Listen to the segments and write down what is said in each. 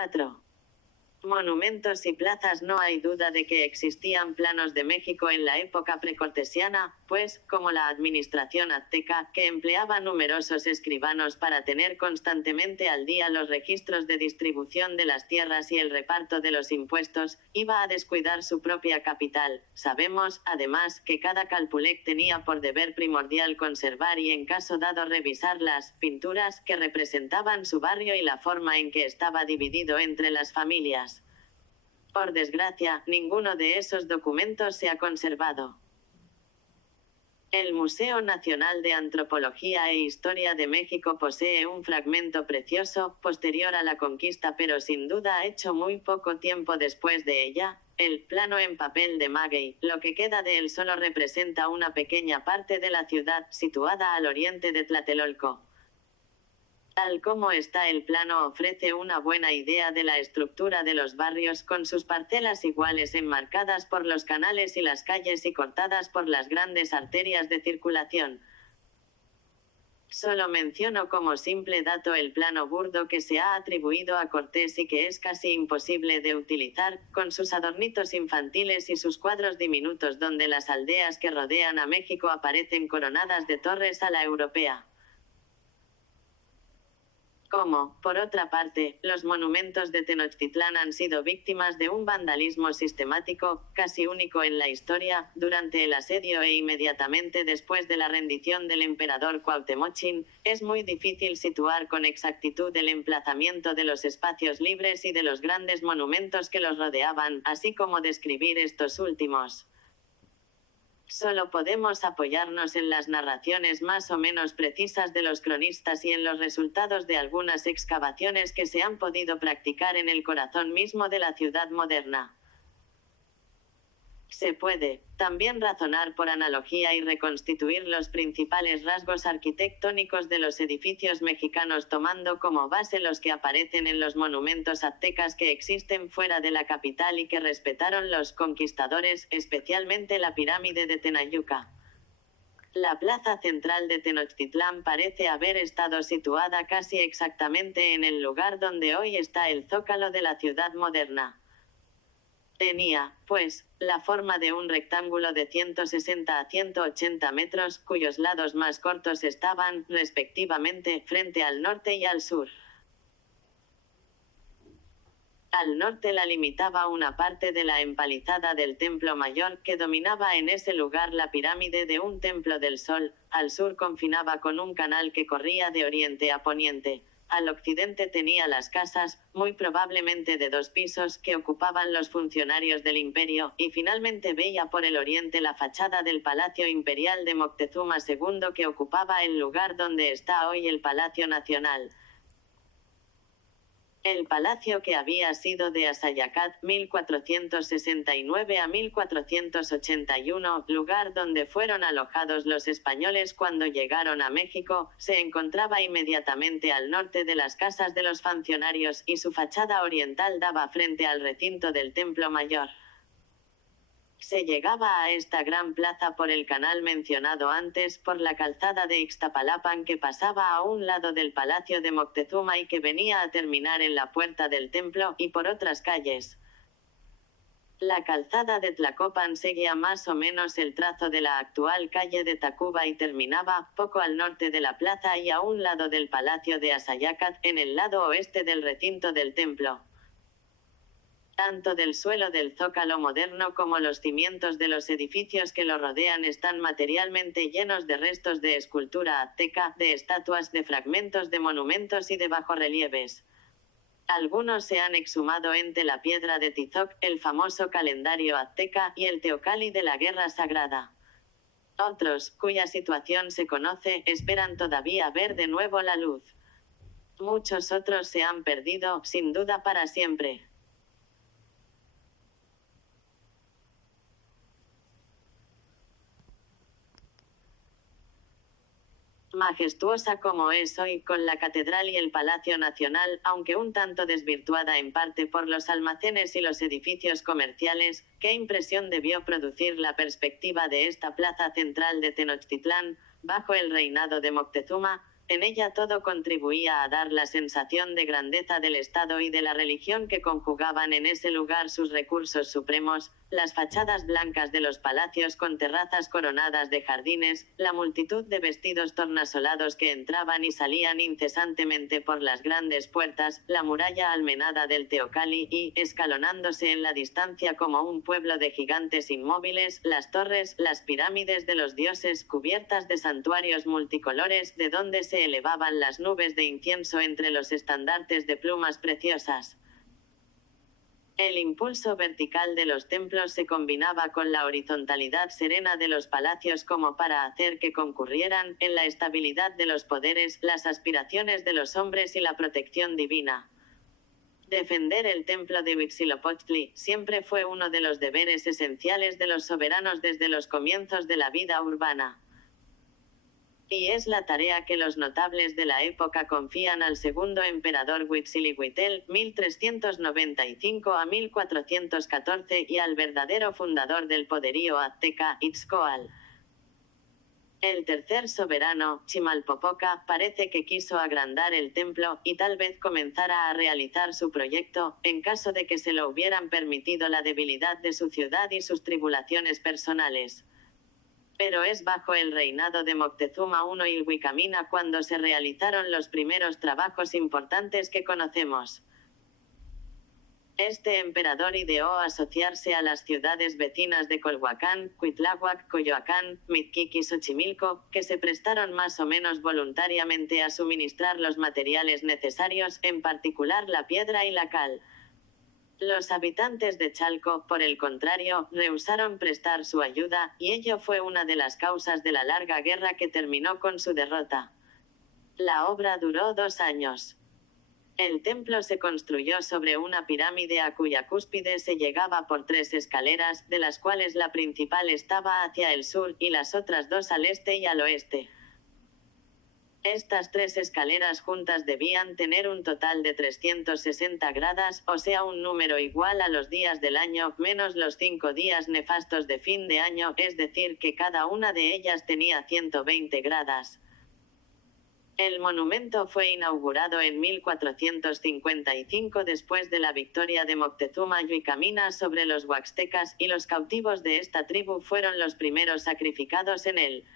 4. Monumentos y plazas. No hay duda de que existían planos de México en la época precortesiana, pues, como la administración azteca, que empleaba numerosos escribanos para tener constantemente al día los registros de distribución de las tierras y el reparto de los impuestos, iba a descuidar su propia capital. Sabemos, además, que cada calpulec tenía por deber primordial conservar y en caso dado revisar las pinturas que representaban su barrio y la forma en que estaba dividido entre las familias. Por desgracia, ninguno de esos documentos se ha conservado. El Museo Nacional de Antropología e Historia de México posee un fragmento precioso, posterior a la conquista pero sin duda hecho muy poco tiempo después de ella, el plano en papel de Maguey. Lo que queda de él solo representa una pequeña parte de la ciudad, situada al oriente de Tlatelolco. Tal como está el plano ofrece una buena idea de la estructura de los barrios con sus parcelas iguales enmarcadas por los canales y las calles y cortadas por las grandes arterias de circulación. Solo menciono como simple dato el plano burdo que se ha atribuido a Cortés y que es casi imposible de utilizar, con sus adornitos infantiles y sus cuadros diminutos donde las aldeas que rodean a México aparecen coronadas de torres a la europea. Como, por otra parte, los monumentos de Tenochtitlán han sido víctimas de un vandalismo sistemático, casi único en la historia, durante el asedio e inmediatamente después de la rendición del emperador Cuauhtémoc, es muy difícil situar con exactitud el emplazamiento de los espacios libres y de los grandes monumentos que los rodeaban, así como describir estos últimos. Solo podemos apoyarnos en las narraciones más o menos precisas de los cronistas y en los resultados de algunas excavaciones que se han podido practicar en el corazón mismo de la ciudad moderna. Se puede, también razonar por analogía y reconstituir los principales rasgos arquitectónicos de los edificios mexicanos tomando como base los que aparecen en los monumentos aztecas que existen fuera de la capital y que respetaron los conquistadores, especialmente la pirámide de Tenayuca. La plaza central de Tenochtitlán parece haber estado situada casi exactamente en el lugar donde hoy está el zócalo de la ciudad moderna. Tenía, pues, la forma de un rectángulo de 160 a 180 metros, cuyos lados más cortos estaban, respectivamente, frente al norte y al sur. Al norte la limitaba una parte de la empalizada del Templo Mayor, que dominaba en ese lugar la pirámide de un templo del sol, al sur confinaba con un canal que corría de oriente a poniente. Al occidente tenía las casas, muy probablemente de 2 pisos, que ocupaban los funcionarios del imperio, y finalmente veía por el oriente la fachada del Palacio Imperial de Moctezuma II que ocupaba el lugar donde está hoy el Palacio Nacional. El palacio que había sido de Asayacat, 1469 a 1481, lugar donde fueron alojados los españoles cuando llegaron a México, se encontraba inmediatamente al norte de las casas de los funcionarios y su fachada oriental daba frente al recinto del Templo Mayor. Se llegaba a esta gran plaza por el canal mencionado antes, por la calzada de Ixtapalapan que pasaba a un lado del Palacio de Moctezuma y que venía a terminar en la puerta del templo, y por otras calles. La calzada de Tlacopan seguía más o menos el trazo de la actual calle de Tacuba y terminaba, poco al norte de la plaza y a un lado del Palacio de Asayacat, en el lado oeste del recinto del templo. Tanto del suelo del zócalo moderno como los cimientos de los edificios que lo rodean están materialmente llenos de restos de escultura azteca, de estatuas, de fragmentos de monumentos y de bajorrelieves. Algunos se han exhumado entre la piedra de Tizoc, el famoso calendario azteca, y el teocalli de la Guerra Sagrada. Otros, cuya situación se conoce, esperan todavía ver de nuevo la luz. Muchos otros se han perdido, sin duda para siempre. Majestuosa como es hoy, con la catedral y el Palacio Nacional, aunque un tanto desvirtuada en parte por los almacenes y los edificios comerciales, ¿qué impresión debió producir la perspectiva de esta plaza central de Tenochtitlán, bajo el reinado de Moctezuma? En ella todo contribuía a dar la sensación de grandeza del Estado y de la religión que conjugaban en ese lugar sus recursos supremos, las fachadas blancas de los palacios con terrazas coronadas de jardines, la multitud de vestidos tornasolados que entraban y salían incesantemente por las grandes puertas, la muralla almenada del Teocalli y, escalonándose en la distancia como un pueblo de gigantes inmóviles, las torres, las pirámides de los dioses cubiertas de santuarios multicolores de donde se elevaban las nubes de incienso entre los estandartes de plumas preciosas. El impulso vertical de los templos se combinaba con la horizontalidad serena de los palacios como para hacer que concurrieran, en la estabilidad de los poderes, las aspiraciones de los hombres y la protección divina. Defender el templo de Huitzilopochtli siempre fue uno de los deberes esenciales de los soberanos desde los comienzos de la vida urbana. Y es la tarea que los notables de la época confían al segundo emperador Huitzilihuitl, 1395 a 1414, y al verdadero fundador del poderío azteca, Itzcoatl. El tercer soberano, Chimalpopoca, parece que quiso agrandar el templo, y tal vez comenzara a realizar su proyecto, en caso de que se lo hubieran permitido la debilidad de su ciudad y sus tribulaciones personales. Pero es bajo el reinado de Moctezuma I Ilhuicamina cuando se realizaron los primeros trabajos importantes que conocemos. Este emperador ideó asociarse a las ciudades vecinas de Colhuacán, Cuitláhuac, Coyoacán, Mizquic y Xochimilco, que se prestaron más o menos voluntariamente a suministrar los materiales necesarios, en particular la piedra y la cal. Los habitantes de Chalco, por el contrario, rehusaron prestar su ayuda, y ello fue una de las causas de la larga guerra que terminó con su derrota. La obra duró 2 años. El templo se construyó sobre una pirámide a cuya cúspide se llegaba por 3 escaleras, de las cuales la principal estaba hacia el sur, y las otras 2 al este y al oeste. Estas 3 escaleras juntas debían tener un total de 360 gradas, o sea un número igual a los días del año, menos los 5 días nefastos de fin de año, es decir que cada una de ellas tenía 120 gradas. El monumento fue inaugurado en 1455 después de la victoria de Moctezuma Ilhuicamina sobre los huaxtecas, y los cautivos de esta tribu fueron los primeros sacrificados en él.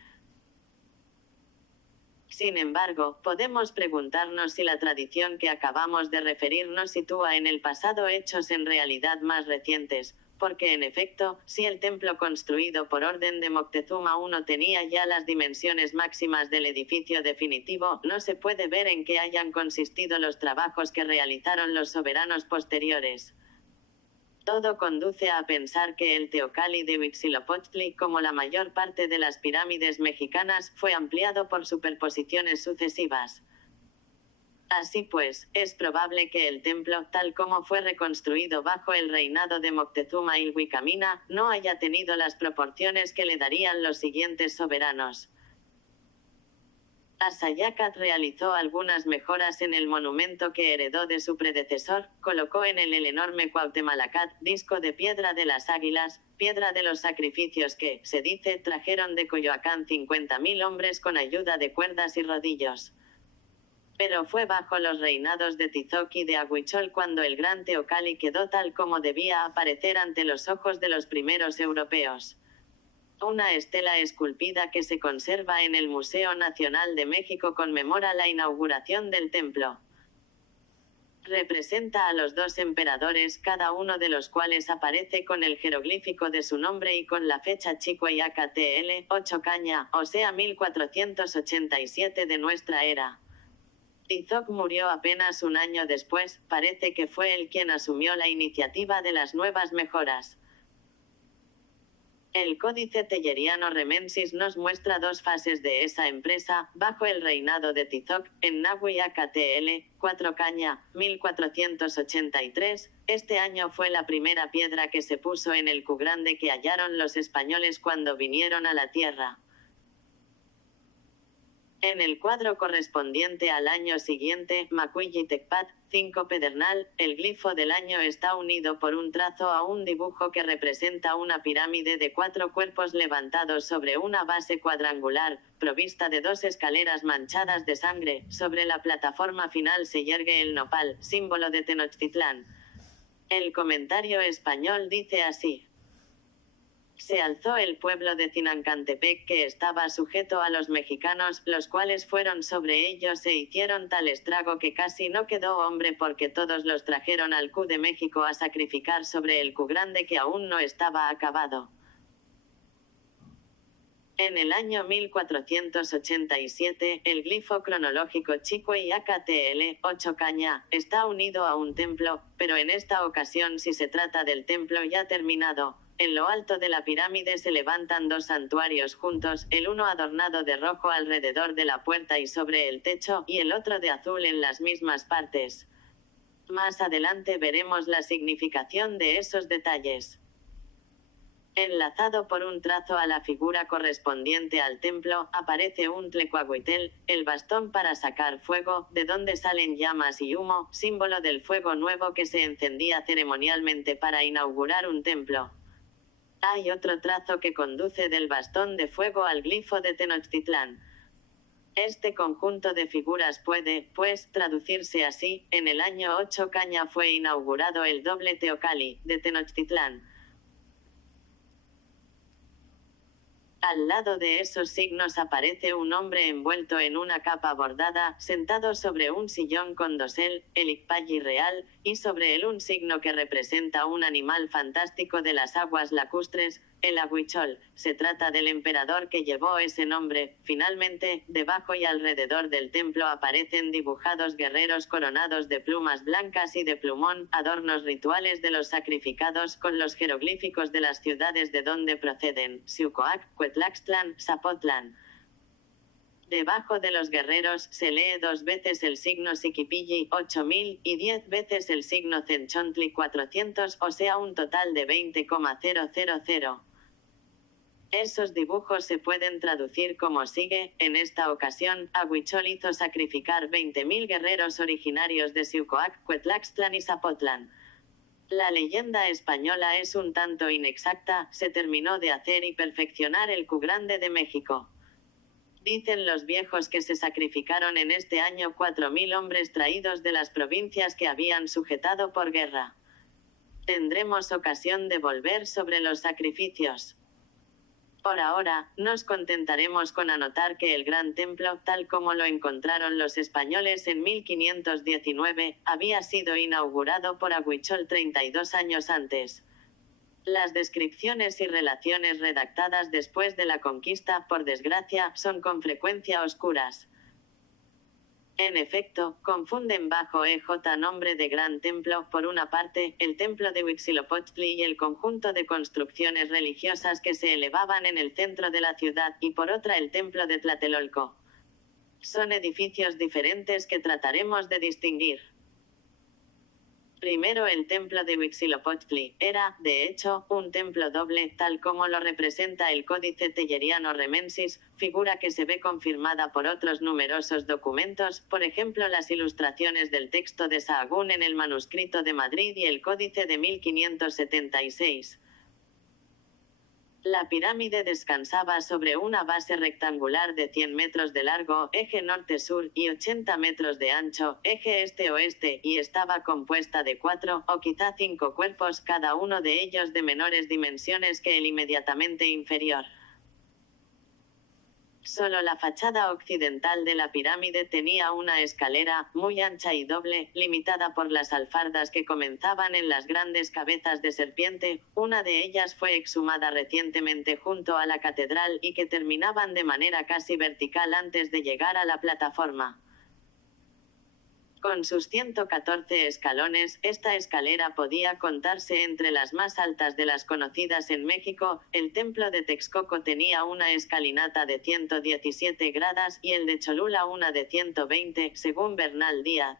Sin embargo, podemos preguntarnos si la tradición que acabamos de referir nos sitúa en el pasado hechos en realidad más recientes, porque en efecto, si el templo construido por orden de Moctezuma I tenía ya las dimensiones máximas del edificio definitivo, no se puede ver en qué hayan consistido los trabajos que realizaron los soberanos posteriores. Todo conduce a pensar que el Teocalli de Huitzilopochtli, como la mayor parte de las pirámides mexicanas, fue ampliado por superposiciones sucesivas. Así pues, es probable que el templo, tal como fue reconstruido bajo el reinado de Moctezuma Ilhuicamina, no haya tenido las proporciones que le darían los siguientes soberanos. Asayácat realizó algunas mejoras en el monumento que heredó de su predecesor, colocó en él el enorme Cuauhtémoc, disco de piedra de las águilas, piedra de los sacrificios que, se dice, trajeron de Coyoacán 50.000 hombres con ayuda de cuerdas y rodillos. Pero fue bajo los reinados de Tizoc y de Ahuichol cuando el gran Teocalli quedó tal como debía aparecer ante los ojos de los primeros europeos. Una estela esculpida que se conserva en el Museo Nacional de México conmemora la inauguración del templo. Representa a los 2 emperadores, cada uno de los cuales aparece con el jeroglífico de su nombre y con la fecha Chicoyacatl, 8 caña, o sea 1487 de nuestra era. Tizoc murió apenas un año después, parece que fue él quien asumió la iniciativa de las nuevas mejoras. El Códice Telleriano Remensis nos muestra 2 fases de esa empresa, bajo el reinado de Tizoc, en Nahuiyacatl, 4 caña, 1483, este año fue la primera piedra que se puso en el Cugrande que hallaron los españoles cuando vinieron a la tierra. En el cuadro correspondiente al año siguiente, Macuilli Tecpat, 5 Pedernal, el glifo del año está unido por un trazo a un dibujo que representa una pirámide de 4 cuerpos levantados sobre una base cuadrangular, provista de 2 escaleras manchadas de sangre. Sobre la plataforma final se yergue el nopal, símbolo de Tenochtitlán. El comentario español dice así: se alzó el pueblo de Cinancantepec, que estaba sujeto a los mexicanos, los cuales fueron sobre ellos e hicieron tal estrago que casi no quedó hombre, porque todos los trajeron al Cu de México a sacrificar sobre el Cu grande, que aún no estaba acabado. En el año 1487, el glifo cronológico Chicuey AKTL, 8 caña, está unido a un templo, pero en esta ocasión sí se trata del templo ya terminado. En lo alto de la pirámide se levantan 2 santuarios juntos, el uno adornado de rojo alrededor de la puerta y sobre el techo, y el otro de azul en las mismas partes. Más adelante veremos la significación de esos detalles. Enlazado por un trazo a la figura correspondiente al templo, aparece un tlecuahuitel, el bastón para sacar fuego, de donde salen llamas y humo, símbolo del fuego nuevo que se encendía ceremonialmente para inaugurar un templo. Hay otro trazo que conduce del bastón de fuego al glifo de Tenochtitlán. Este conjunto de figuras puede, pues, traducirse así: en el año 8 caña fue inaugurado el doble Teocalli, de Tenochtitlán. Al lado de esos signos aparece un hombre envuelto en una capa bordada, sentado sobre un sillón con dosel, el Icpalli real, y sobre él un signo que representa un animal fantástico de las aguas lacustres, el aguichol. Se trata del emperador que llevó ese nombre. Finalmente, debajo y alrededor del templo aparecen dibujados guerreros coronados de plumas blancas y de plumón, adornos rituales de los sacrificados con los jeroglíficos de las ciudades de donde proceden: Xiucoac, Cuetlaxtlán, Zapotlán. Debajo de los guerreros se lee 2 veces el signo Siquipilli, 8000, y 10 veces el signo Zenchontli, 400, o sea un total de 20,000. Esos dibujos se pueden traducir como sigue: en esta ocasión, Aguichol hizo sacrificar 20.000 guerreros originarios de Xiucoac, Cuetlaxtlán y Zapotlán. La leyenda española es un tanto inexacta. Se terminó de hacer y perfeccionar el Cu grande de México. Dicen los viejos que se sacrificaron en este año 4.000 hombres traídos de las provincias que habían sujetado por guerra. Tendremos ocasión de volver sobre los sacrificios. Por ahora, nos contentaremos con anotar que el gran templo, tal como lo encontraron los españoles en 1519, había sido inaugurado por Aguichol 32 años antes. Las descripciones y relaciones redactadas después de la conquista, por desgracia, son con frecuencia oscuras. En efecto, confunden bajo EJ nombre de Gran Templo, por una parte, el templo de Huitzilopochtli y el conjunto de construcciones religiosas que se elevaban en el centro de la ciudad, y por otra el templo de Tlatelolco. Son edificios diferentes que trataremos de distinguir. Primero, el templo de Huitzilopochtli era, de hecho, un templo doble, tal como lo representa el Códice Telleriano Remensis, figura que se ve confirmada por otros numerosos documentos, por ejemplo las ilustraciones del texto de Sahagún en el manuscrito de Madrid y el Códice de 1576. La pirámide descansaba sobre una base rectangular de 100 metros de largo, eje norte-sur, y 80 metros de ancho, eje este-oeste, y estaba compuesta de 4, o quizá 5 cuerpos, cada uno de ellos de menores dimensiones que el inmediatamente inferior. Solo la fachada occidental de la pirámide tenía una escalera, muy ancha y doble, limitada por las alfardas que comenzaban en las grandes cabezas de serpiente. Una de ellas fue exhumada recientemente junto a la catedral y que terminaban de manera casi vertical antes de llegar a la plataforma. Con sus 114 escalones, esta escalera podía contarse entre las más altas de las conocidas en México. El templo de Texcoco tenía una escalinata de 117 gradas y el de Cholula una de 120, según Bernal Díaz.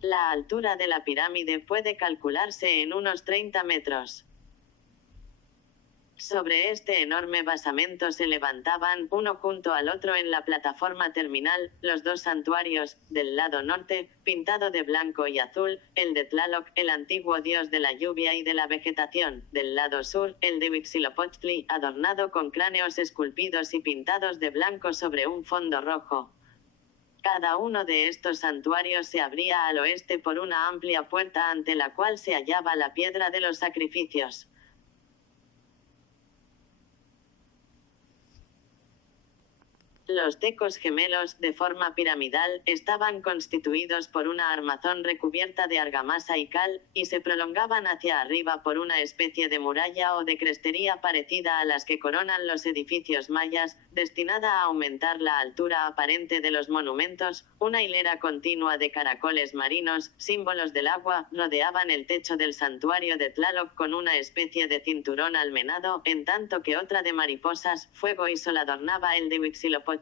La altura de la pirámide puede calcularse en unos 30 metros. Sobre este enorme basamento se levantaban, uno junto al otro en la plataforma terminal, los dos santuarios, del lado norte, pintado de blanco y azul, el de Tlaloc, el antiguo dios de la lluvia y de la vegetación, del lado sur, el de Huitzilopochtli, adornado con cráneos esculpidos y pintados de blanco sobre un fondo rojo. Cada uno de estos santuarios se abría al oeste por una amplia puerta ante la cual se hallaba la piedra de los sacrificios. Los tecos gemelos, de forma piramidal, estaban constituidos por una armazón recubierta de argamasa y cal, y se prolongaban hacia arriba por una especie de muralla o de crestería parecida a las que coronan los edificios mayas, destinada a aumentar la altura aparente de los monumentos. Una hilera continua de caracoles marinos, símbolos del agua, rodeaban el techo del santuario de Tlaloc con una especie de cinturón almenado, en tanto que otra de mariposas, fuego y sol adornaba el de Huitzilopochtli.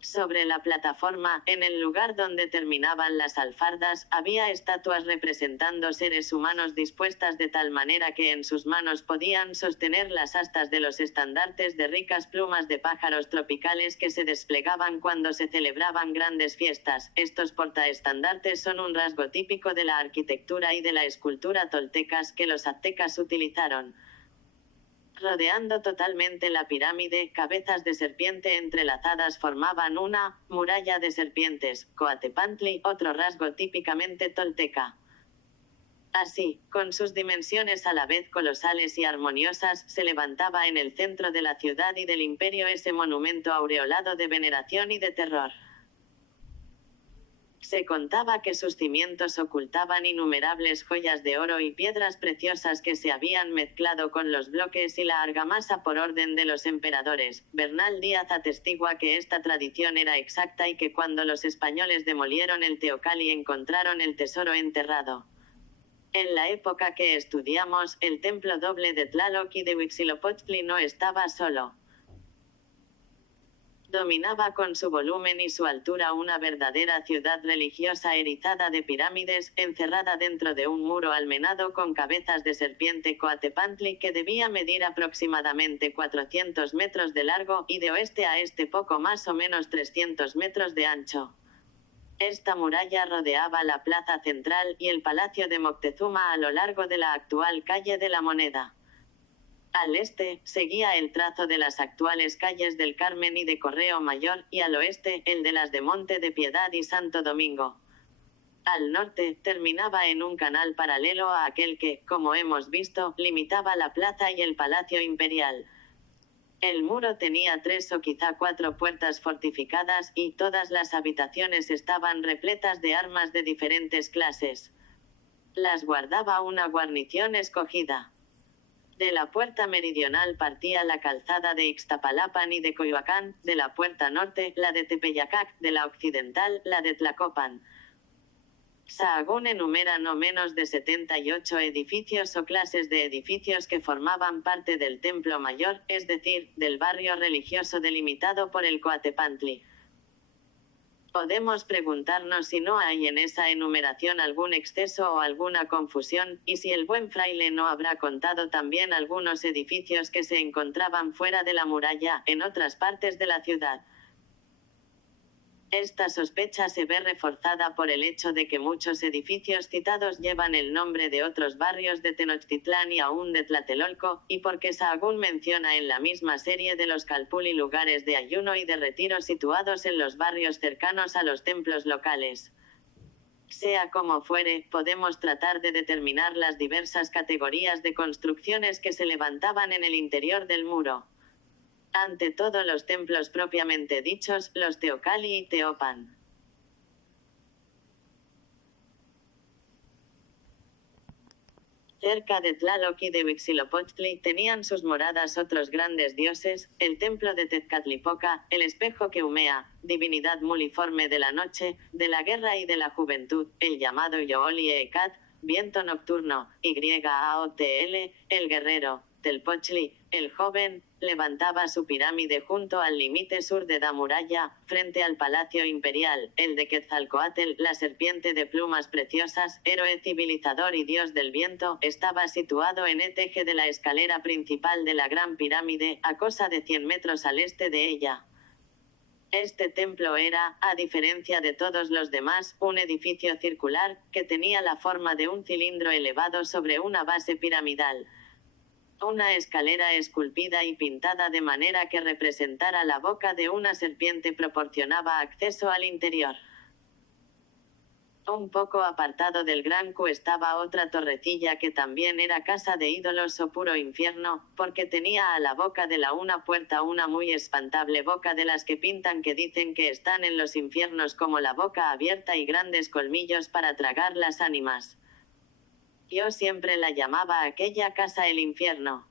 Sobre la plataforma, en el lugar donde terminaban las alfardas, había estatuas representando seres humanos dispuestas de tal manera que en sus manos podían sostener las astas de los estandartes de ricas plumas de pájaros tropicales que se desplegaban cuando se celebraban grandes fiestas. Estos portaestandartes son un rasgo típico de la arquitectura y de la escultura toltecas que los aztecas utilizaron. Rodeando totalmente la pirámide, cabezas de serpiente entrelazadas formaban una muralla de serpientes, Coatepantli, otro rasgo típicamente tolteca. Así, con sus dimensiones a la vez colosales y armoniosas, se levantaba en el centro de la ciudad y del imperio ese monumento aureolado de veneración y de terror. Se contaba que sus cimientos ocultaban innumerables joyas de oro y piedras preciosas que se habían mezclado con los bloques y la argamasa por orden de los emperadores. Bernal Díaz atestigua que esta tradición era exacta y que cuando los españoles demolieron el Teocalli encontraron el tesoro enterrado. En la época que estudiamos, el templo doble de Tlaloc y de Huitzilopochtli no estaba solo. Dominaba con su volumen y su altura una verdadera ciudad religiosa erizada de pirámides, encerrada dentro de un muro almenado con cabezas de serpiente Coatepantli que debía medir aproximadamente 400 metros de largo y de oeste a este poco más o menos 300 metros de ancho. Esta muralla rodeaba la plaza central y el palacio de Moctezuma a lo largo de la actual calle de la Moneda. Al este, seguía el trazo de las actuales calles del Carmen y de Correo Mayor, y al oeste, el de las de Monte de Piedad y Santo Domingo. Al norte, terminaba en un canal paralelo a aquel que, como hemos visto, limitaba la plaza y el Palacio Imperial. El muro tenía 3 o quizá 4 puertas fortificadas, y todas las habitaciones estaban repletas de armas de diferentes clases. Las guardaba una guarnición escogida. De la puerta meridional partía la calzada de Ixtapalapan y de Coyoacán, de la puerta norte, la de Tepeyacac, de la occidental, la de Tlacopan. Sahagún enumera no menos de 78 edificios o clases de edificios que formaban parte del Templo Mayor, es decir, del barrio religioso delimitado por el Coatepantli. Podemos preguntarnos si no hay en esa enumeración algún exceso o alguna confusión, y si el buen fraile no habrá contado también algunos edificios que se encontraban fuera de la muralla, en otras partes de la ciudad. Esta sospecha se ve reforzada por el hecho de que muchos edificios citados llevan el nombre de otros barrios de Tenochtitlán y aún de Tlatelolco, y porque Sahagún menciona en la misma serie de los Calpulli lugares de ayuno y de retiro situados en los barrios cercanos a los templos locales. Sea como fuere, podemos tratar de determinar las diversas categorías de construcciones que se levantaban en el interior del muro. Ante todo los templos propiamente dichos, los Teocalli y Teopan. Cerca de Tlaloc y de Huitzilopochtli tenían sus moradas otros grandes dioses, el templo de Tezcatlipoca, el espejo que humea, divinidad muliforme de la noche, de la guerra y de la juventud, el llamado Yooli Ekat, viento nocturno, YAOTL, el guerrero, Huitzilopochtli, el joven, levantaba su pirámide junto al límite sur de la muralla, frente al palacio imperial, el de Quetzalcóatl, la serpiente de plumas preciosas, héroe civilizador y dios del viento, estaba situado en el eje de la escalera principal de la gran pirámide, a cosa de 100 metros al este de ella. Este templo era, a diferencia de todos los demás, un edificio circular, que tenía la forma de un cilindro elevado sobre una base piramidal. Una escalera esculpida y pintada de manera que representara la boca de una serpiente proporcionaba acceso al interior. Un poco apartado del gran Q estaba otra torrecilla que también era casa de ídolos o puro infierno, porque tenía a la boca de una puerta una muy espantable boca de las que pintan que dicen que están en los infiernos, como la boca abierta y grandes colmillos para tragar las ánimas. Yo siempre la llamaba a aquella casa el infierno.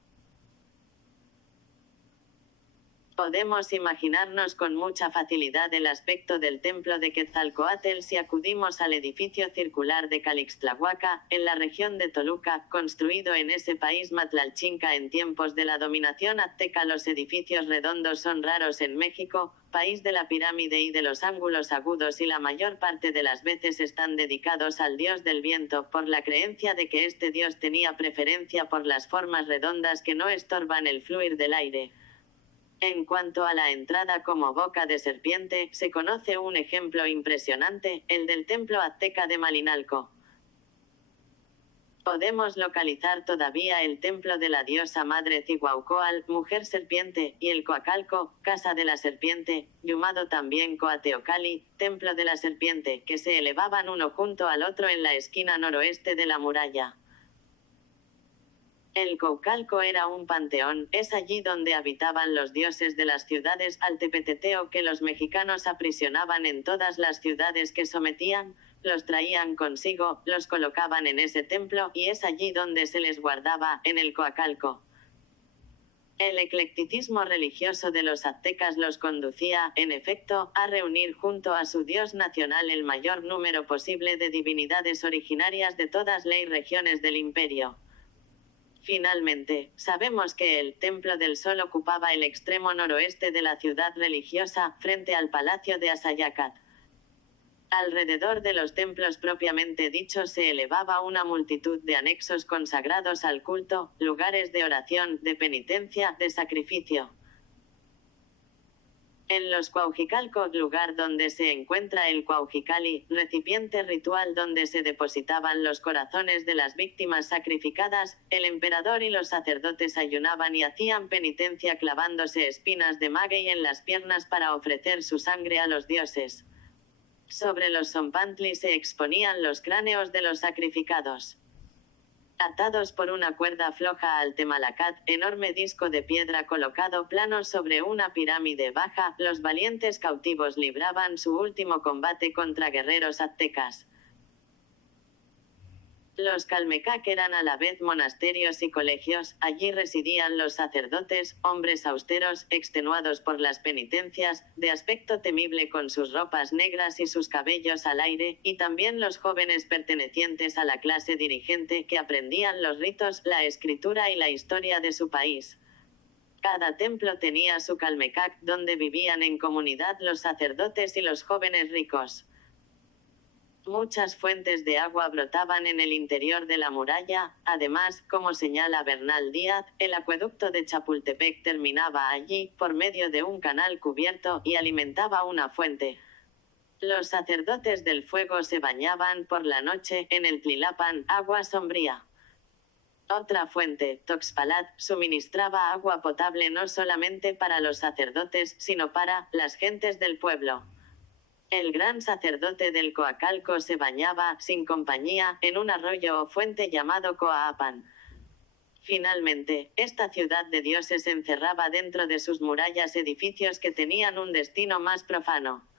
Podemos imaginarnos con mucha facilidad el aspecto del templo de Quetzalcóatl si acudimos al edificio circular de Calixtlahuaca, en la región de Toluca, construido en ese país Matlalchinca en tiempos de la dominación azteca. Los edificios redondos son raros en México, país de la pirámide y de los ángulos agudos, y la mayor parte de las veces están dedicados al dios del viento, por la creencia de que este dios tenía preferencia por las formas redondas que no estorban el fluir del aire. En cuanto a la entrada como boca de serpiente, se conoce un ejemplo impresionante, el del templo azteca de Malinalco. Podemos localizar todavía el templo de la diosa madre Cihuaucoatl, mujer serpiente, y el Coacalco, casa de la serpiente, llamado también Coateocali, templo de la serpiente, que se elevaban uno junto al otro en la esquina noroeste de la muralla. El Coacalco era un panteón, es allí donde habitaban los dioses de las ciudades al tepeteteo que los mexicanos aprisionaban en todas las ciudades que sometían, los traían consigo, los colocaban en ese templo, y es allí donde se les guardaba, en el Coacalco. El eclecticismo religioso de los aztecas los conducía, en efecto, a reunir junto a su dios nacional el mayor número posible de divinidades originarias de todas las regiones del imperio. Finalmente, sabemos que el Templo del Sol ocupaba el extremo noroeste de la ciudad religiosa, frente al Palacio de Asayacat. Alrededor de los templos propiamente dichos se elevaba una multitud de anexos consagrados al culto, lugares de oración, de penitencia, de sacrificio. En los Cuaujicalco, lugar donde se encuentra el Cuaujicali, recipiente ritual donde se depositaban los corazones de las víctimas sacrificadas, el emperador y los sacerdotes ayunaban y hacían penitencia clavándose espinas de maguey en las piernas para ofrecer su sangre a los dioses. Sobre los zompantli se exponían los cráneos de los sacrificados. Atados por una cuerda floja al temalacat, enorme disco de piedra colocado plano sobre una pirámide baja, los valientes cautivos libraban su último combate contra guerreros aztecas. Los Calmecac eran a la vez monasterios y colegios, allí residían los sacerdotes, hombres austeros, extenuados por las penitencias, de aspecto temible con sus ropas negras y sus cabellos al aire, y también los jóvenes pertenecientes a la clase dirigente que aprendían los ritos, la escritura y la historia de su país. Cada templo tenía su Calmecac, donde vivían en comunidad los sacerdotes y los jóvenes ricos. Muchas fuentes de agua brotaban en el interior de la muralla, además, como señala Bernal Díaz, el acueducto de Chapultepec terminaba allí, por medio de un canal cubierto, y alimentaba una fuente. Los sacerdotes del fuego se bañaban por la noche, en el Tlilapan, agua sombría. Otra fuente, Toxpalat, suministraba agua potable no solamente para los sacerdotes, sino para las gentes del pueblo. El gran sacerdote del Coacalco se bañaba, sin compañía, en un arroyo o fuente llamado Coaapan. Finalmente, esta ciudad de dioses encerraba dentro de sus murallas edificios que tenían un destino más profano.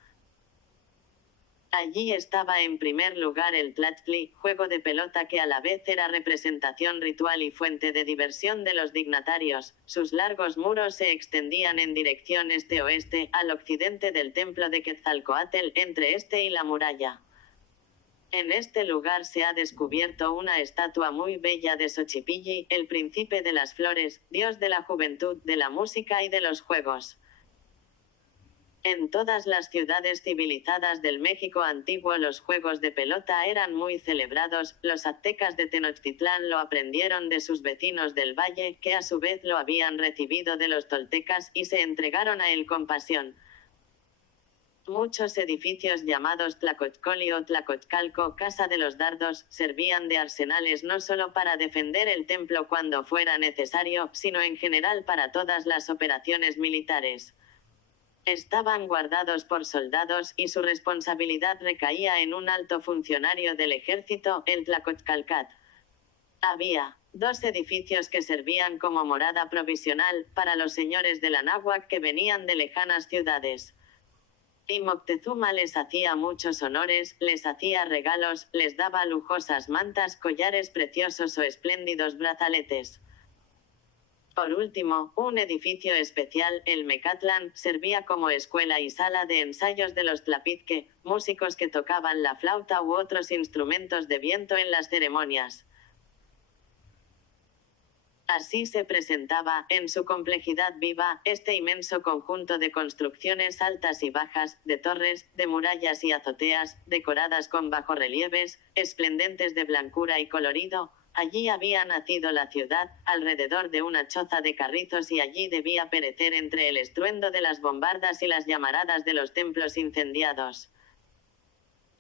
Allí estaba en primer lugar el Tlachtli, juego de pelota que a la vez era representación ritual y fuente de diversión de los dignatarios. Sus largos muros se extendían en dirección este-oeste, al occidente del templo de Quetzalcóatl, entre este y la muralla. En este lugar se ha descubierto una estatua muy bella de Xochipilli, el príncipe de las flores, dios de la juventud, de la música y de los juegos. En todas las ciudades civilizadas del México antiguo los juegos de pelota eran muy celebrados, los aztecas de Tenochtitlán lo aprendieron de sus vecinos del valle, que a su vez lo habían recibido de los toltecas y se entregaron a él con pasión. Muchos edificios llamados Tlacochcoli o Tlacochcalco, Casa de los Dardos, servían de arsenales no solo para defender el templo cuando fuera necesario, sino en general para todas las operaciones militares. Estaban guardados por soldados y su responsabilidad recaía en un alto funcionario del ejército, el Tlacochcalcat. Había 2 edificios que servían como morada provisional para los señores del Anáhuac que venían de lejanas ciudades. Y Moctezuma les hacía muchos honores, les hacía regalos, les daba lujosas mantas, collares preciosos o espléndidos brazaletes. Por último, un edificio especial, el Mecatlán, servía como escuela y sala de ensayos de los tlapizque, músicos que tocaban la flauta u otros instrumentos de viento en las ceremonias. Así se presentaba, en su complejidad viva, este inmenso conjunto de construcciones altas y bajas, de torres, de murallas y azoteas, decoradas con bajorrelieves, esplendentes de blancura y colorido. Allí había nacido la ciudad, alrededor de una choza de carrizos y allí debía perecer entre el estruendo de las bombardas y las llamaradas de los templos incendiados.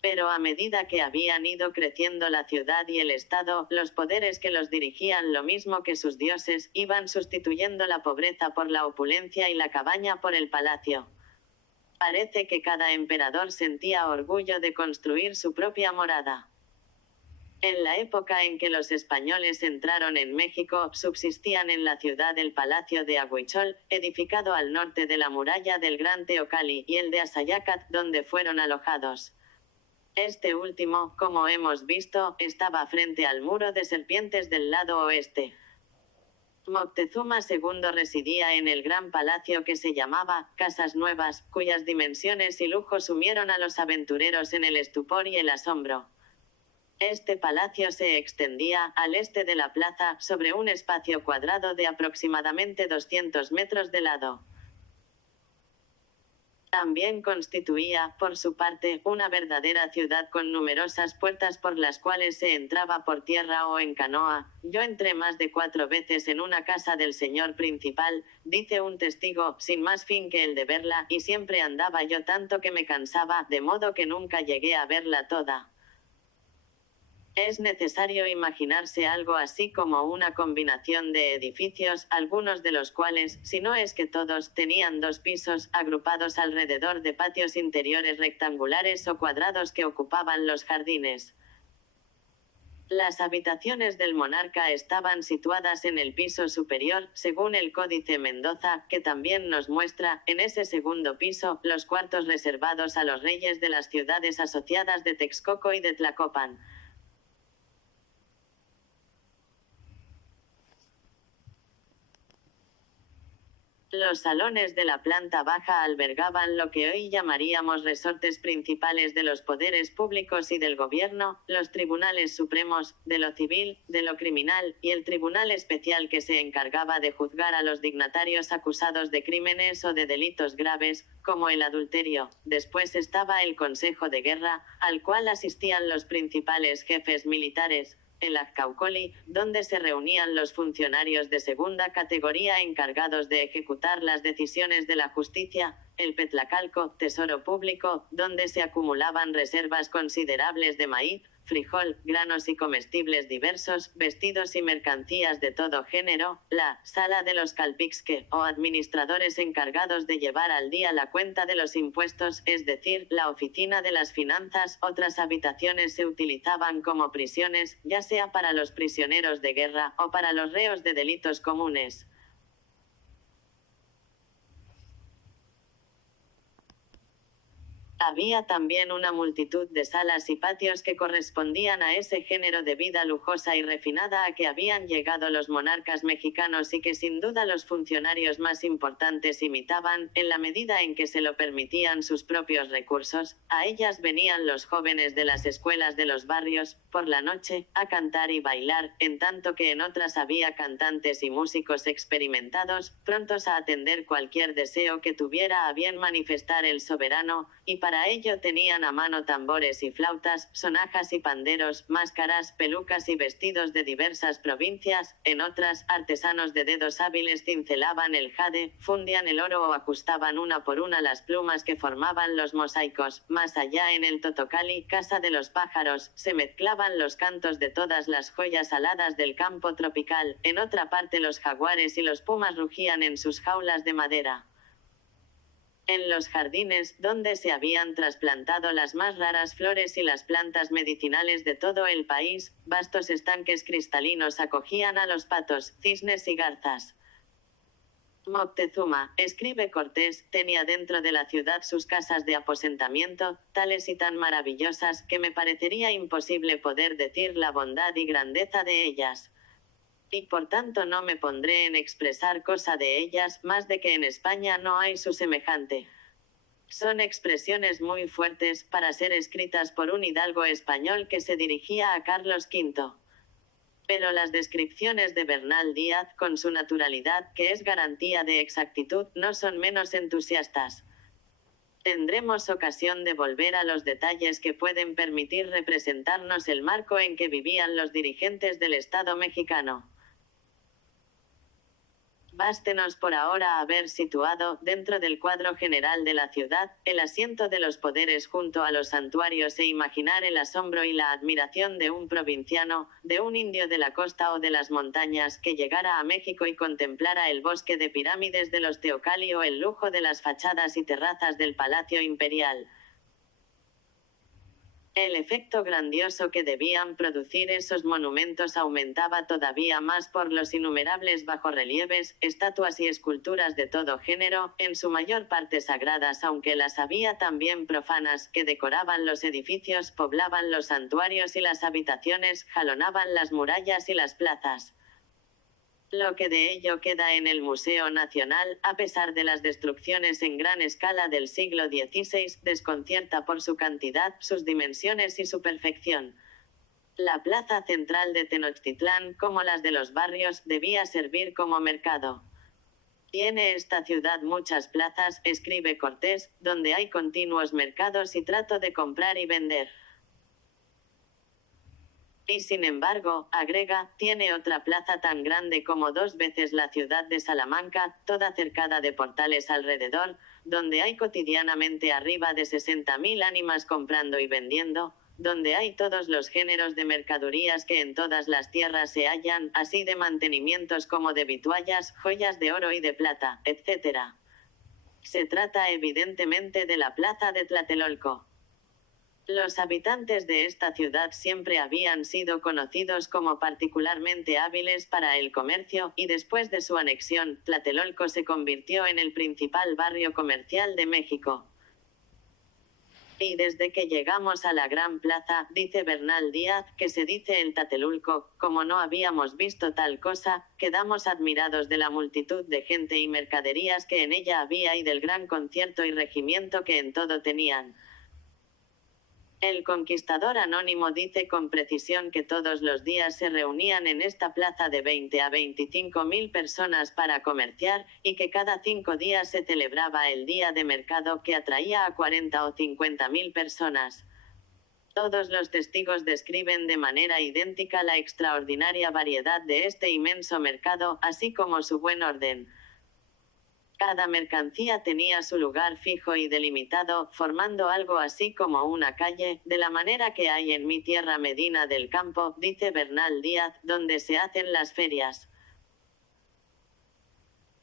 Pero a medida que habían ido creciendo la ciudad y el Estado, los poderes que los dirigían lo mismo que sus dioses, iban sustituyendo la pobreza por la opulencia y la cabaña por el palacio. Parece que cada emperador sentía orgullo de construir su propia morada. En la época en que los españoles entraron en México, subsistían en la ciudad el Palacio de Aguichol, edificado al norte de la muralla del Gran Teocalli, y el de Asayacat, donde fueron alojados. Este último, como hemos visto, estaba frente al muro de serpientes del lado oeste. Moctezuma II residía en el gran palacio que se llamaba Casas Nuevas, cuyas dimensiones y lujo sumieron a los aventureros en el estupor y el asombro. Este palacio se extendía, al este de la plaza, sobre un espacio cuadrado de aproximadamente 200 metros de lado. También constituía, por su parte, una verdadera ciudad con numerosas puertas por las cuales se entraba por tierra o en canoa. Yo entré más de 4 veces en una casa del señor principal, dice un testigo, sin más fin que el de verla, y siempre andaba yo tanto que me cansaba, de modo que nunca llegué a verla toda. Es necesario imaginarse algo así como una combinación de edificios, algunos de los cuales, si no es que todos, tenían 2 pisos, agrupados alrededor de patios interiores rectangulares o cuadrados que ocupaban los jardines. Las habitaciones del monarca estaban situadas en el piso superior, según el Códice Mendoza, que también nos muestra, en ese segundo piso, los cuartos reservados a los reyes de las ciudades asociadas de Texcoco y de Tlacopan. Los salones de la planta baja albergaban lo que hoy llamaríamos resortes principales de los poderes públicos y del gobierno, los tribunales supremos, de lo civil, de lo criminal, y el tribunal especial que se encargaba de juzgar a los dignatarios acusados de crímenes o de delitos graves, como el adulterio. Después estaba el Consejo de Guerra, al cual asistían los principales jefes militares, el Azcaucoli, donde se reunían los funcionarios de segunda categoría encargados de ejecutar las decisiones de la justicia, el Petlacalco, Tesoro Público, donde se acumulaban reservas considerables de maíz, frijol, granos y comestibles diversos, vestidos y mercancías de todo género, la Sala de los Calpixque, o administradores encargados de llevar al día la cuenta de los impuestos, es decir, la Oficina de las Finanzas. Otras habitaciones se utilizaban como prisiones, ya sea para los prisioneros de guerra, o para los reos de delitos comunes. Había también una multitud de salas y patios que correspondían a ese género de vida lujosa y refinada a que habían llegado los monarcas mexicanos y que sin duda los funcionarios más importantes imitaban, en la medida en que se lo permitían sus propios recursos. A ellas venían los jóvenes de las escuelas de los barrios, por la noche, a cantar y bailar, en tanto que en otras había cantantes y músicos experimentados, prontos a atender cualquier deseo que tuviera a bien manifestar el soberano, y para ello tenían a mano tambores y flautas, sonajas y panderos, máscaras, pelucas y vestidos de diversas provincias. En otras, artesanos de dedos hábiles cincelaban el jade, fundían el oro o ajustaban una por una las plumas que formaban los mosaicos. Más allá en el Totocali, casa de los pájaros, se mezclaban los cantos de todas las joyas aladas del campo tropical. En otra parte los jaguares y los pumas rugían en sus jaulas de madera. En los jardines, donde se habían trasplantado las más raras flores y las plantas medicinales de todo el país, vastos estanques cristalinos acogían a los patos, cisnes y garzas. Moctezuma, escribe Cortés, tenía dentro de la ciudad sus casas de aposentamiento, tales y tan maravillosas que me parecería imposible poder decir la bondad y grandeza de ellas. Y por tanto no me pondré en expresar cosa de ellas, más de que en España no hay su semejante. Son expresiones muy fuertes para ser escritas por un hidalgo español que se dirigía a Carlos V. Pero las descripciones de Bernal Díaz, con su naturalidad, que es garantía de exactitud, no son menos entusiastas. Tendremos ocasión de volver a los detalles que pueden permitir representarnos el marco en que vivían los dirigentes del Estado mexicano. Bástenos por ahora haber situado, dentro del cuadro general de la ciudad, el asiento de los poderes junto a los santuarios e imaginar el asombro y la admiración de un provinciano, de un indio de la costa o de las montañas que llegara a México y contemplara el bosque de pirámides de los Teocalli o el lujo de las fachadas y terrazas del Palacio Imperial. El efecto grandioso que debían producir esos monumentos aumentaba todavía más por los innumerables bajorrelieves, estatuas y esculturas de todo género, en su mayor parte sagradas aunque las había también profanas, que decoraban los edificios, poblaban los santuarios y las habitaciones, jalonaban las murallas y las plazas. Lo que de ello queda en el Museo Nacional, a pesar de las destrucciones en gran escala del siglo XVI, desconcierta por su cantidad, sus dimensiones y su perfección. La plaza central de Tenochtitlán, como las de los barrios, debía servir como mercado. Tiene esta ciudad muchas plazas, escribe Cortés, donde hay continuos mercados y trato de comprar y vender. Y sin embargo, agrega, tiene otra plaza tan grande como 2 veces la ciudad de Salamanca, toda cercada de portales alrededor, donde hay cotidianamente arriba de 60.000 ánimas comprando y vendiendo, donde hay todos los géneros de mercaderías que en todas las tierras se hallan, así de mantenimientos como de vituallas, joyas de oro y de plata, etc. Se trata evidentemente de la plaza de Tlatelolco. Los habitantes de esta ciudad siempre habían sido conocidos como particularmente hábiles para el comercio, y después de su anexión, Tlatelolco se convirtió en el principal barrio comercial de México. Y desde que llegamos a la Gran Plaza, dice Bernal Díaz, que se dice el Tlatelolco, como no habíamos visto tal cosa, quedamos admirados de la multitud de gente y mercaderías que en ella había y del gran concierto y regimiento que en todo tenían. El conquistador anónimo dice con precisión que todos los días se reunían en esta plaza de 20 a 25.000 personas para comerciar, y que cada 5 días se celebraba el día de mercado que atraía a 40 o 50.000 personas. Todos los testigos describen de manera idéntica la extraordinaria variedad de este inmenso mercado, así como su buen orden. Cada mercancía tenía su lugar fijo y delimitado, formando algo así como una calle, de la manera que hay en mi tierra Medina del Campo, dice Bernal Díaz, donde se hacen las ferias.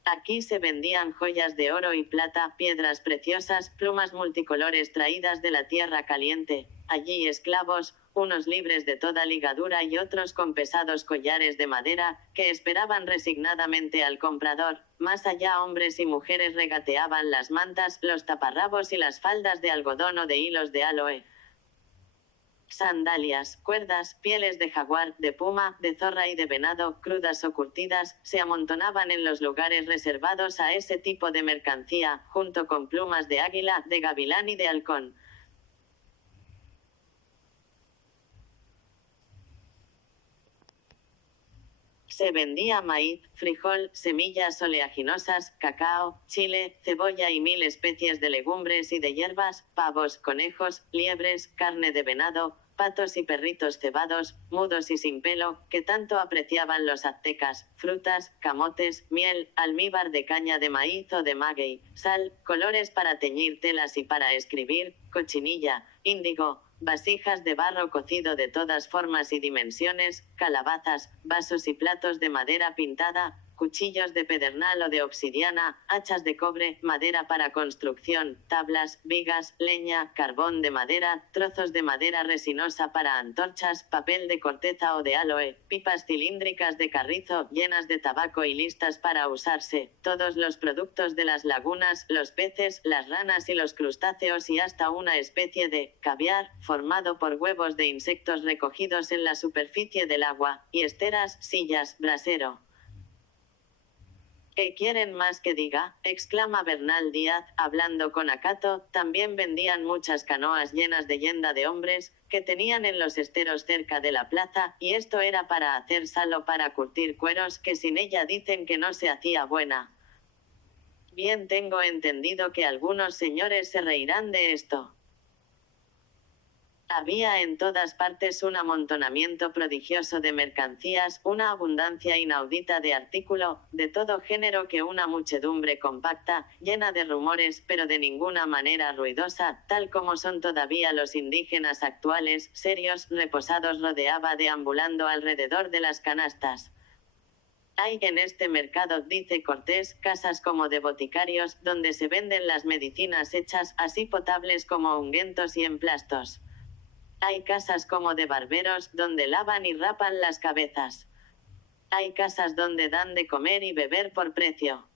Aquí se vendían joyas de oro y plata, piedras preciosas, plumas multicolores traídas de la tierra caliente. allí esclavos, unos libres de toda ligadura y otros con pesados collares de madera, que esperaban resignadamente al comprador. Más allá hombres y mujeres regateaban las mantas, los taparrabos y las faldas de algodón o de hilos de aloe. Sandalias, cuerdas, pieles de jaguar, de puma, de zorra y de venado, crudas o curtidas, se amontonaban en los lugares reservados a ese tipo de mercancía, junto con plumas de águila, de gavilán y de halcón. Se vendía maíz, frijol, semillas oleaginosas, cacao, chile, cebolla y 1000 especies de legumbres y de hierbas, pavos, conejos, liebres, carne de venado, patos y perritos cebados, mudos y sin pelo, que tanto apreciaban los aztecas, frutas, camotes, miel, almíbar de caña de maíz o de maguey, sal, colores para teñir telas y para escribir, cochinilla, índigo, vasijas de barro cocido de todas formas y dimensiones, calabazas, vasos y platos de madera pintada, cuchillos de pedernal o de obsidiana, hachas de cobre, madera para construcción, tablas, vigas, leña, carbón de madera, trozos de madera resinosa para antorchas, papel de corteza o de aloe, pipas cilíndricas de carrizo llenas de tabaco y listas para usarse, todos los productos de las lagunas, los peces, las ranas y los crustáceos y hasta una especie de caviar, formado por huevos de insectos recogidos en la superficie del agua, y esteras, sillas, brasero. ¿Qué quieren más que diga?, exclama Bernal Díaz, hablando con acato. También vendían muchas canoas llenas de yenda de hombres, que tenían en los esteros cerca de la plaza, y esto era para hacer sal o para curtir cueros, que sin ella dicen que no se hacía buena. Bien, tengo entendido que algunos señores se reirán de esto. Había en todas partes un amontonamiento prodigioso de mercancías, una abundancia inaudita de artículo, de todo género, que una muchedumbre compacta, llena de rumores, pero de ninguna manera ruidosa, tal como son todavía los indígenas actuales, serios, reposados, rodeaba deambulando alrededor de las canastas. Hay en este mercado, dice Cortés, casas como de boticarios, donde se venden las medicinas hechas, así potables como ungüentos y emplastos. Hay casas como de barberos, donde lavan y rapan las cabezas. Hay casas donde dan de comer y beber por precio.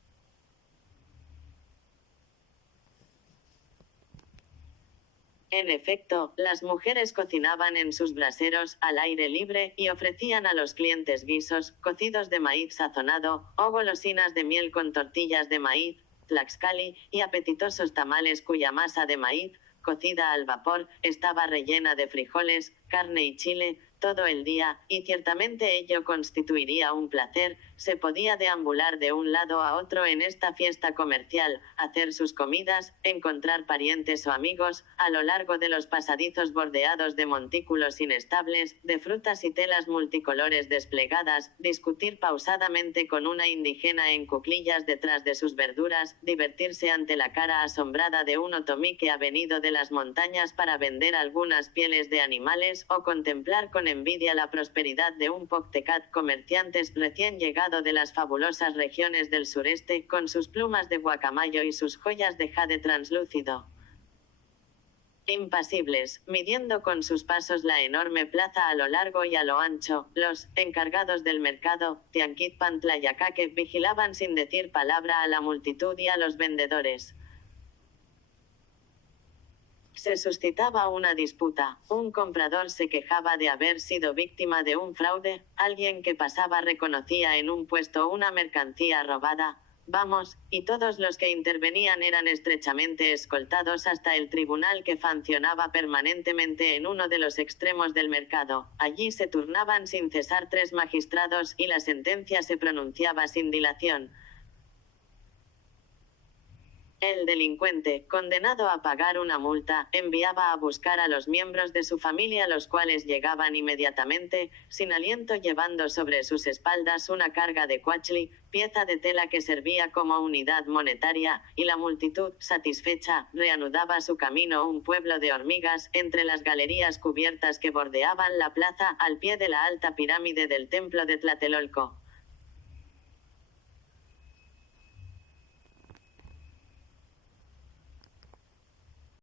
En efecto, las mujeres cocinaban en sus braseros, al aire libre, y ofrecían a los clientes guisos, cocidos de maíz sazonado, o golosinas de miel con tortillas de maíz, tlaxcali, y apetitosos tamales cuya masa de maíz, cocida al vapor, estaba rellena de frijoles, carne y chile, todo el día, y ciertamente ello constituiría un placer. Se podía deambular de un lado a otro en esta fiesta comercial, hacer sus comidas, encontrar parientes o amigos, a lo largo de los pasadizos bordeados de montículos inestables, de frutas y telas multicolores desplegadas, discutir pausadamente con una indígena en cuclillas detrás de sus verduras, divertirse ante la cara asombrada de un otomí que ha venido de las montañas para vender algunas pieles de animales, o contemplar con envidia la prosperidad de un Poctecat, comerciantes recién llegado de las fabulosas regiones del sureste, con sus plumas de guacamayo y sus joyas de jade translúcido. Impasibles, midiendo con sus pasos la enorme plaza a lo largo y a lo ancho, los encargados del mercado, Tianquitpan Tlayacaque, vigilaban sin decir palabra a la multitud y a los vendedores. Se suscitaba una disputa, un comprador se quejaba de haber sido víctima de un fraude, alguien que pasaba reconocía en un puesto una mercancía robada, vamos, y todos los que intervenían eran estrechamente escoltados hasta el tribunal que funcionaba permanentemente en uno de los extremos del mercado. Allí se turnaban sin cesar 3 magistrados y la sentencia se pronunciaba sin dilación. El delincuente, condenado a pagar una multa, enviaba a buscar a los miembros de su familia, los cuales llegaban inmediatamente, sin aliento, llevando sobre sus espaldas una carga de cuachli, pieza de tela que servía como unidad monetaria, y la multitud, satisfecha, reanudaba su camino, un pueblo de hormigas, entre las galerías cubiertas que bordeaban la plaza, al pie de la alta pirámide del templo de Tlatelolco.